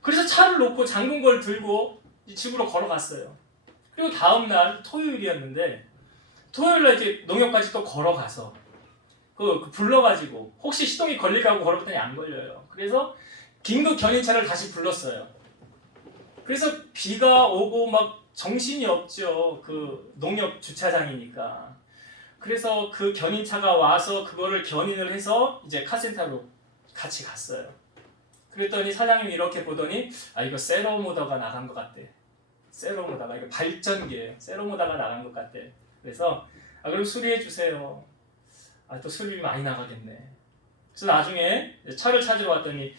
그래서 차를 놓고 잠근 걸 들고 집으로 걸어갔어요. 그리고 다음날 토요일이었는데 토요일날 이렇게 농협까지 또 걸어가서 그 불러가지고 혹시 시동이 걸릴까 하고 걸어봤더니 안 걸려요. 그래서 긴급 견인차를 다시 불렀어요. 그래서 비가 오고 막 정신이 없죠. 그 농협 주차장이니까. 그래서 그 견인차가 와서 그거를 견인을 해서 이제 카센터로 같이 갔어요. 그랬더니 사장님이 이렇게 보더니 이거 세로모터가 나간 것 같대. 세로모터가 이거 발전기예요. 세로모터가 나간 것 같대. 그래서 그럼 수리해 주세요. 또 수리비 많이 나가겠네. 그래서 나중에 차를 찾으러 왔더니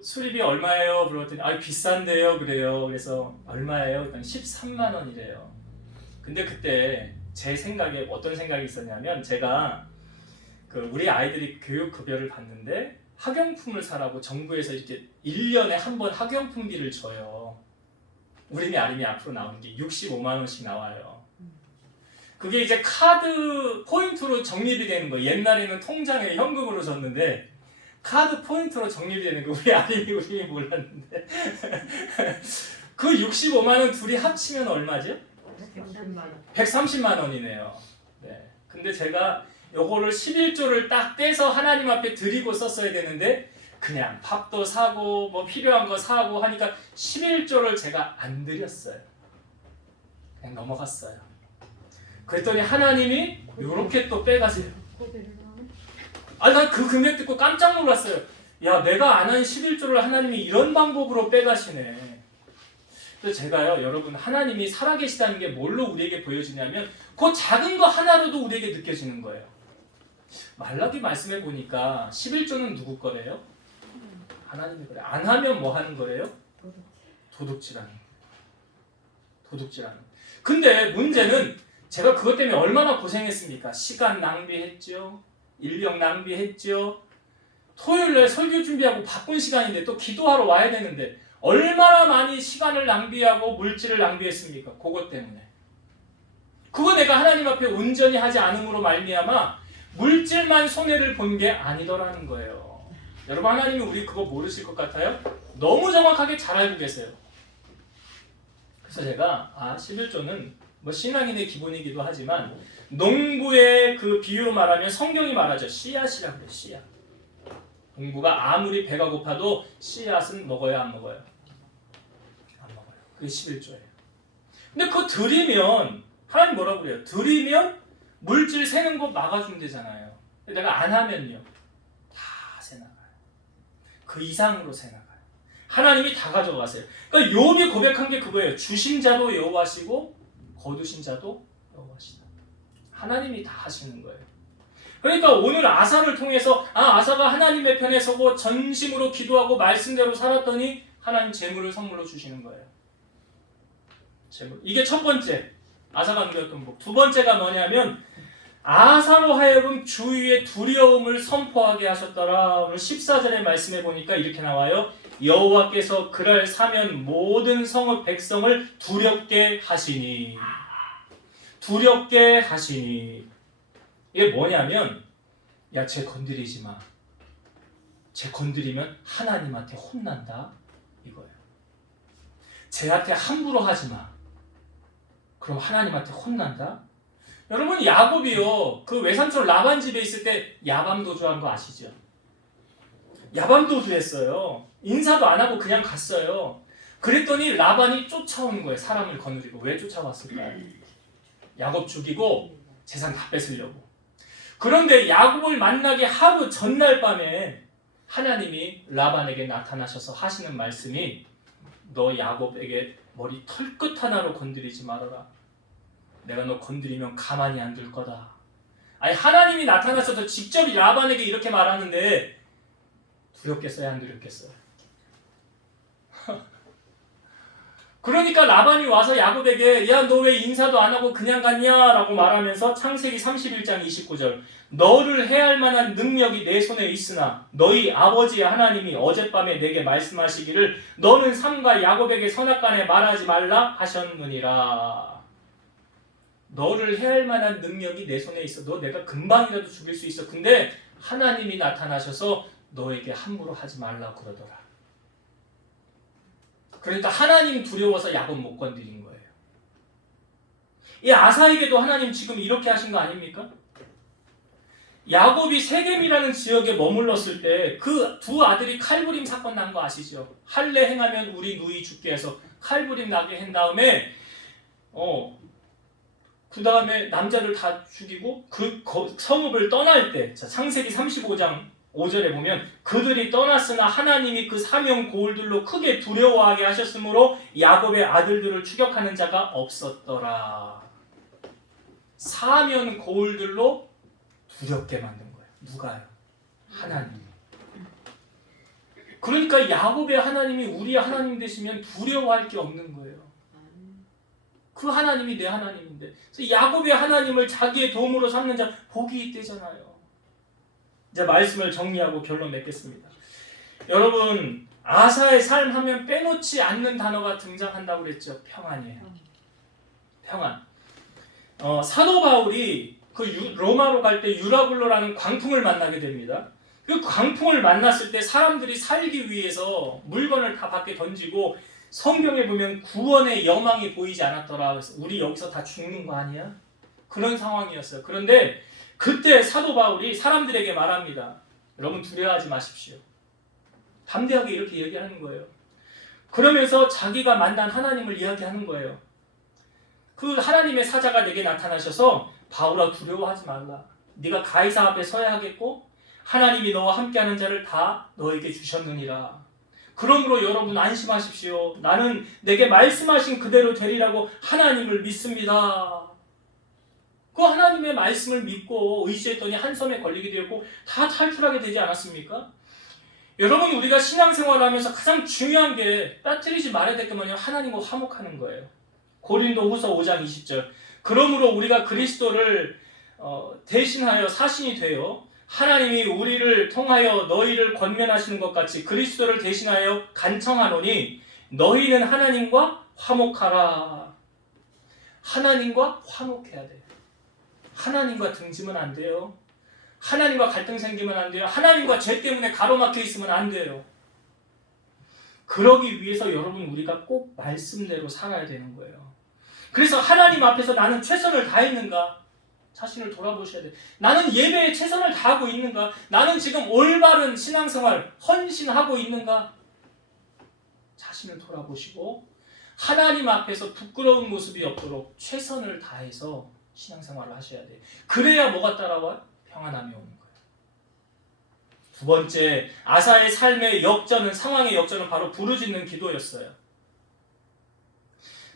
수리비 얼마예요? 그랬더니 비싼데요. 그래요. 그래서 얼마예요? 그랬더니 13만 원이래요. 근데 그때 제 생각에 어떤 생각이 있었냐면 제가 우리 아이들이 교육급여를 받는데 학용품을 사라고 정부에서 이렇게 1년에 한 번 학용품비를 줘요. 우리미 아림이 앞으로 나오는 게 65만 원씩 나와요. 그게 이제 카드 포인트로 적립이 되는 거예요. 옛날에는 통장에 현금으로 줬는데 카드 포인트로 적립이 되는 거 우리 아림이 우리 몰랐는데 그 65만 원 둘이 합치면 얼마죠? 130만 원이네요. 네. 근데 제가 요거를 11조를 딱 떼서 하나님 앞에 드리고 썼어야 되는데 그냥 밥도 사고 뭐 필요한 거 사고 하니까 11조를 제가 안 드렸어요. 그냥 넘어갔어요. 그랬더니 하나님이 요렇게 또 빼가세요. 난 그 금액 듣고 깜짝 놀랐어요. 야, 내가 안 한 11조를 하나님이 이런 방법으로 빼가시네. 그래서 제가요, 여러분, 하나님이 살아계시다는 게 뭘로 우리에게 보여지냐면 그 작은 거 하나로도 우리에게 느껴지는 거예요. 말라기 말씀해 보니까 11조는 누구 거래요? 하나님의 거래요. 안 하면 뭐 하는 거래요? 도둑질하는 거예요. 도둑질하는 거예요. 근데 문제는 제가 그것 때문에 얼마나 고생했습니까? 시간 낭비했죠. 인력 낭비했죠. 토요일날 설교 준비하고 바쁜 시간인데 또 기도하러 와야 되는데 얼마나 많이 시간을 낭비하고 물질을 낭비했습니까? 그것 때문에. 그거 내가 하나님 앞에 온전히 하지 않음으로 말미암아 물질만 손해를 본 게 아니더라는 거예요. 여러분, 하나님이 우리 그거 모르실 것 같아요? 너무 정확하게 잘 알고 계세요. 그래서 제가 11조는 뭐 신앙인의 기본이기도 하지만 농부의 그 비유로 말하면 성경이 말하죠. 씨앗이라고 그래요. 씨앗. 농부가 아무리 배가 고파도 씨앗은 먹어요, 안 먹어요? 안 먹어요. 그게 11조예요. 근데 그거 드리면 하나님 뭐라고 그래요? 드리면 물질 새는 거 막아준대잖아요. 내가 안 하면요 다 새나가요. 그 이상으로 새나가요. 하나님이 다 가져가세요. 그러니까 욥이 고백한 게 그거예요. 주신 자도 여호와시고 거두신 자도 여호와시다. 하나님이 다 하시는 거예요. 그러니까 오늘 아사를 통해서 아사가 하나님의 편에 서고 전심으로 기도하고 말씀대로 살았더니 하나님 재물을 선물로 주시는 거예요. 재물. 이게 첫 번째 아사가 누렸던 복. 두 번째가 뭐냐면 아사로 하여금 주위에 두려움을 선포하게 하셨더라. 오늘 14절의 말씀에 보니까 이렇게 나와요. 여호와께서 그를 사면 모든 성읍 백성을 두렵게 하시니. 두렵게 하시니. 이게 뭐냐면 쟤 건드리지 마. 쟤 건드리면 하나님한테 혼난다. 이거예요. 쟤한테 함부로 하지 마. 그럼 하나님한테 혼난다. 여러분, 야곱이요 그 외삼촌 라반 집에 있을 때 야밤도주한 거 아시죠? 야밤도주했어요. 인사도 안 하고 그냥 갔어요. 그랬더니 라반이 쫓아오는 거예요. 사람을 거느리고. 왜 쫓아왔을까요? 야곱 죽이고 재산 다 뺏으려고. 그런데 야곱을 만나기 하루 전날 밤에 하나님이 라반에게 나타나셔서 하시는 말씀이 너 야곱에게 머리 털끝 하나로 건드리지 말아라. 내가 너 건드리면 가만히 안 둘 거다. 하나님이 나타나셔서 직접 라반에게 이렇게 말하는데 두렵겠어요? 안 두렵겠어요? 그러니까 라반이 와서 야곱에게 너 왜 인사도 안 하고 그냥 갔냐? 라고 말하면서 창세기 31장 29절 너를 해할 만한 능력이 내 손에 있으나 너희 아버지 하나님이 어젯밤에 내게 말씀하시기를 너는 삼가 야곱에게 선악간에 말하지 말라 하셨느니라. 너를 해할 만한 능력이 내 손에 있어. 너 내가 금방이라도 죽일 수 있어. 근데 하나님이 나타나셔서 너에게 함부로 하지 말라 그러더라. 그러니까 하나님 두려워서 야곱 못 건드린 거예요. 이 아사에게도 하나님 지금 이렇게 하신 거 아닙니까? 야곱이 세겜이라는 지역에 머물렀을 때 그 두 아들이 칼부림 사건 난 거 아시죠? 할례 행하면 우리 누이 죽게 해서 칼부림 나게 한 다음에 그 다음에 남자를 다 죽이고 그 성읍을 떠날 때, 자, 창세기 35장 5절에 보면 그들이 떠났으나 하나님이 그 사명 고울들로 크게 두려워하게 하셨으므로 야곱의 아들들을 추격하는 자가 없었더라. 사면 고울들로 두렵게 만든 거예요. 누가요? 하나님이. 그러니까 야곱의 하나님이 우리의 하나님 되시면 두려워할 게 없는 거예요. 그 하나님이 내 하나님인데. 그래서 야곱의 하나님을 자기의 도움으로 삼는 자 복이 있대잖아요. 이제 말씀을 정리하고 결론 맺겠습니다. 여러분, 아사의 삶 하면 빼놓지 않는 단어가 등장한다고 그랬죠. 평안이에요. 평안. 사도 바울이 그 로마로 갈 때 유라굴로라는 광풍을 만나게 됩니다. 그 광풍을 만났을 때 사람들이 살기 위해서 물건을 다 밖에 던지고 성경에 보면 구원의 여망이 보이지 않았더라. 그래서 우리 여기서 다 죽는 거 아니야? 그런 상황이었어요. 그런데 그때 사도 바울이 사람들에게 말합니다. 여러분 두려워하지 마십시오. 담대하게 이렇게 얘기하는 거예요. 그러면서 자기가 만난 하나님을 이야기하는 거예요. 그 하나님의 사자가 내게 나타나셔서 바울아 두려워하지 말라. 네가 가이사 앞에 서야 하겠고 하나님이 너와 함께하는 자를 다 너에게 주셨느니라. 그러므로 여러분 안심하십시오. 나는 내게 말씀하신 그대로 되리라고 하나님을 믿습니다. 그 하나님의 말씀을 믿고 의지했더니 한 섬에 걸리게 되었고 다 탈출하게 되지 않았습니까? 여러분 우리가 신앙생활을 하면서 가장 중요한 게 빠뜨리지 말아야 될 것만요 하나님과 화목하는 거예요. 고린도후서 5장 20절 그러므로 우리가 그리스도를 대신하여 사신이 되어 하나님이 우리를 통하여 너희를 권면하시는 것 같이 그리스도를 대신하여 간청하노니 너희는 하나님과 화목하라. 하나님과 화목해야 돼요. 하나님과 등지면 안 돼요. 하나님과 갈등 생기면 안 돼요. 하나님과 죄 때문에 가로막혀 있으면 안 돼요. 그러기 위해서 여러분 우리가 꼭 말씀대로 살아야 되는 거예요. 그래서 하나님 앞에서 나는 최선을 다했는가? 자신을 돌아보셔야 돼요. 나는 예배에 최선을 다하고 있는가? 나는 지금 올바른 신앙생활 헌신하고 있는가? 자신을 돌아보시고 하나님 앞에서 부끄러운 모습이 없도록 최선을 다해서 신앙생활을 하셔야 돼요. 그래야 뭐가 따라와요? 평안함이 오는 거예요. 두 번째, 아사의 삶의 역전은 상황의 역전은 바로 부르짖는 기도였어요.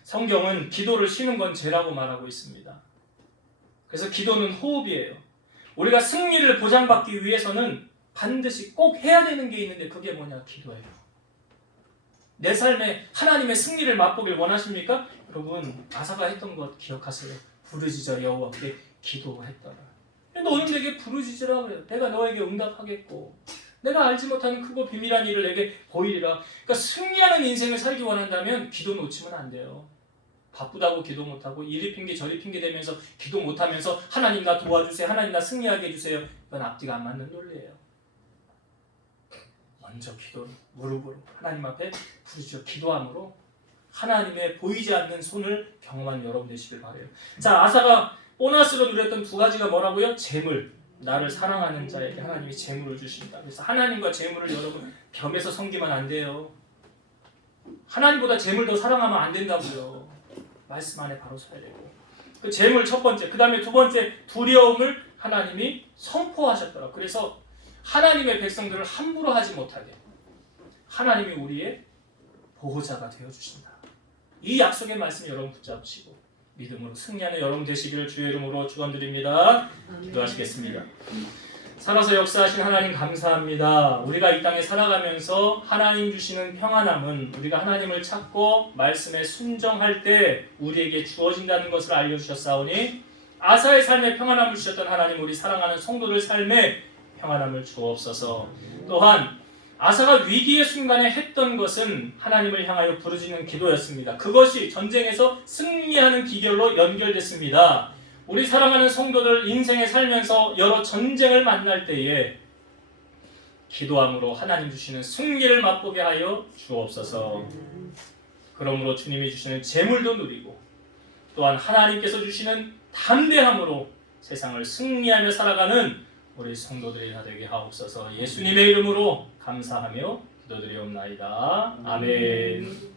성경은 기도를 쉬는 건 죄라고 말하고 있습니다. 그래서 기도는 호흡이에요. 우리가 승리를 보장받기 위해서는 반드시 꼭 해야 되는 게 있는데 그게 뭐냐? 기도예요. 내 삶에 하나님의 승리를 맛보길 원하십니까? 여러분 아사가 했던 것 기억하세요. 부르짖어 여호와께 기도했더라. 너는 내게 부르짖으라 그래요. 내가 너에게 응답하겠고 내가 알지 못하는 크고 비밀한 일을 내게 보이리라. 그러니까 승리하는 인생을 살기 원한다면 기도 놓치면 안 돼요. 바쁘다고 기도 못하고 이리 핑계 저리 핑계 대면서 기도 못하면서 하나님 나 도와주세요. 하나님 나 승리하게 해주세요. 이건 앞뒤가 안 맞는 논리예요. 먼저 기도 무릎으로 하나님 앞에 부르짖어 기도함으로 하나님의 보이지 않는 손을 경험한 여러분 되시길 바라요. 자, 아사가 보너스로 누렸던 두 가지가 뭐라고요? 재물. 나를 사랑하는 자에게 하나님이 재물을 주신다. 그래서 하나님과 재물을 여러분 벽에서 섬기면 안 돼요. 하나님보다 재물 더 사랑하면 안 된다고요. 말씀 안에 바로 서야 되고. 그 재물 첫 번째. 그 다음에 두 번째 두려움을 하나님이 선포하셨더라. 그래서 하나님의 백성들을 함부로 하지 못하게 하나님이 우리의 보호자가 되어주신다. 이 약속의 말씀 여러분 붙잡으시고 믿음으로 승리하는 여러분 되시기를 주의 이름으로 축원드립니다. 기도하시겠습니다. 살아서 역사하신 하나님 감사합니다. 우리가 이 땅에 살아가면서 하나님 주시는 평안함은 우리가 하나님을 찾고 말씀에 순종할 때 우리에게 주어진다는 것을 알려주셨사오니 아사의 삶에 평안함을 주셨던 하나님 우리 사랑하는 성도들 삶에 평안함을 주옵소서. 또한 아사가 위기의 순간에 했던 것은 하나님을 향하여 부르짖는 기도였습니다. 그것이 전쟁에서 승리하는 비결로 연결됐습니다. 우리 사랑하는 성도들 인생에 살면서 여러 전쟁을 만날 때에 기도함으로 하나님 주시는 승리를 맛보게 하여 주옵소서. 그러므로 주님이 주시는 재물도 누리고 또한 하나님께서 주시는 담대함으로 세상을 승리하며 살아가는 우리 성도들이 다 되게 하옵소서. 예수님의 이름으로 감사하며 기도드리옵나이다. 아멘.